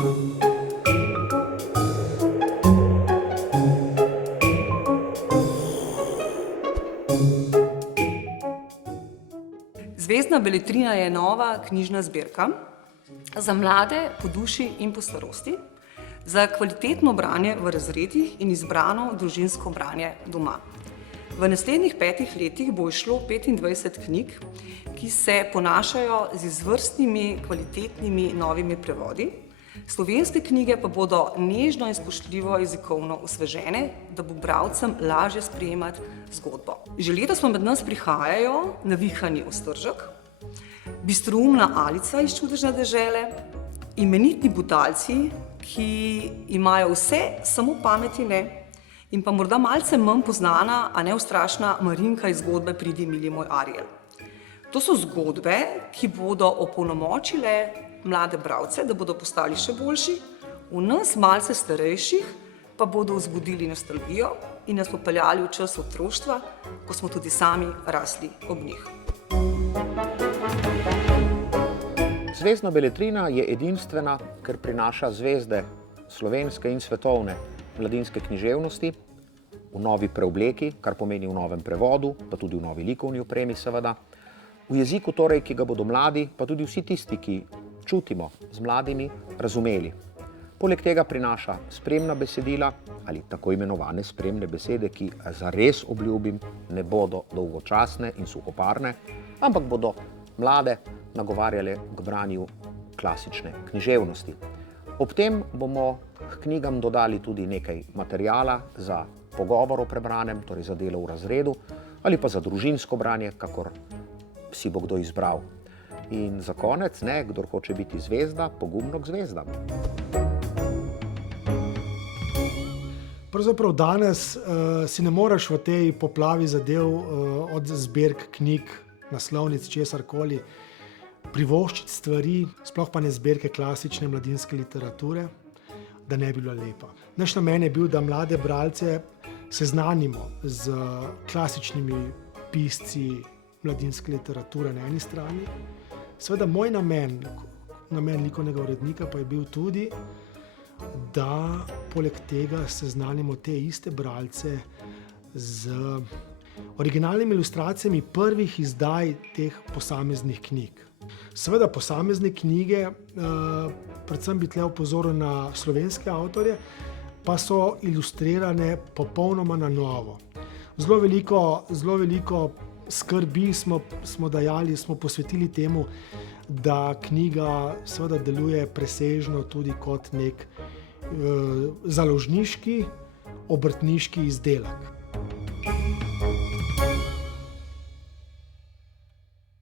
Zvezdna beletrina je nova knjižna zbirka za mlade po duši in po starosti, za kvalitetno branje v razredih in izbrano družinsko branje doma. V naslednjih 5 letih bo izšlo 25 knjig, ki se ponašajo z izvrstnimi, kvalitetnimi novimi prevodi. Slovenske knjige pa bodo nežno in spoštljivo jezikovno osvežene, da bo bralcem lažje sprejemati zgodbo. Že letos pa med nas prihajajo Navihani ostržek, bistroumna Alica iz Čudežne dežele, imenitni Butalci, ki imajo vse, samo pameti ne, in pa morda malce manj poznana, a neustrašna Marinka iz zgodbe Pridi, mili moj Ariel. To so zgodbe, ki bodo opolnomočile mlade bralce, da bodo postali še boljši, v nas malce starejših pa bodo vzbudili nostalgijo in nas popeljali v čas otroštva, ko smo tudi sami rasli ob njih. Zvezdna beletrina je edinstvena, ker prinaša zvezde slovenske in svetovne mladinske književnosti v novi preobleki, kar pomeni v novem prevodu, pa tudi v novi likovni opremi seveda. V jeziku torej, ki ga bodo mladi, pa tudi vsi tisti, ki čutimo z mladimi, razumeli. Poleg tega prinaša spremna besedila ali tako imenovane spremne besede, ki zares obljubim, ne bodo dolgočasne in suhoparne, ampak bodo mlade nagovarjale k branju klasične književnosti. Ob tem bomo k knjigam dodali tudi nekaj materijala za pogovor o prebranem, torej za delo v razredu, ali pa za družinsko branje, kakor si bo kdo izbral. In za konec, kdor hoče biti zvezda, pogumno k zvezdam. Pravzaprav danes si ne moreš v tej poplavi zadev od zbirk knjig, naslovnic, česarkoli, privoščiti stvari, sploh pa ne zbirke klasične mladinske literature, da ne bi bila lepa. Naš namen je bil, da mlade bralce seznanimo z klasičnimi pisci mladinske literature na eni strani. Seveda moj namen likovnega urednika pa je bil tudi, da poleg tega seznanimo te iste bralce z originalnimi ilustracijami prvih izdaj teh posameznih knjig. Seveda posamezne knjige, predvsem bi tle opozoril na slovenske avtorje, pa so ilustrirane popolnoma na novo. Zelo veliko skrbi smo dajali, smo posvetili temu, da knjiga seveda deluje presežno tudi kot nek založniški, obrtniški izdelek.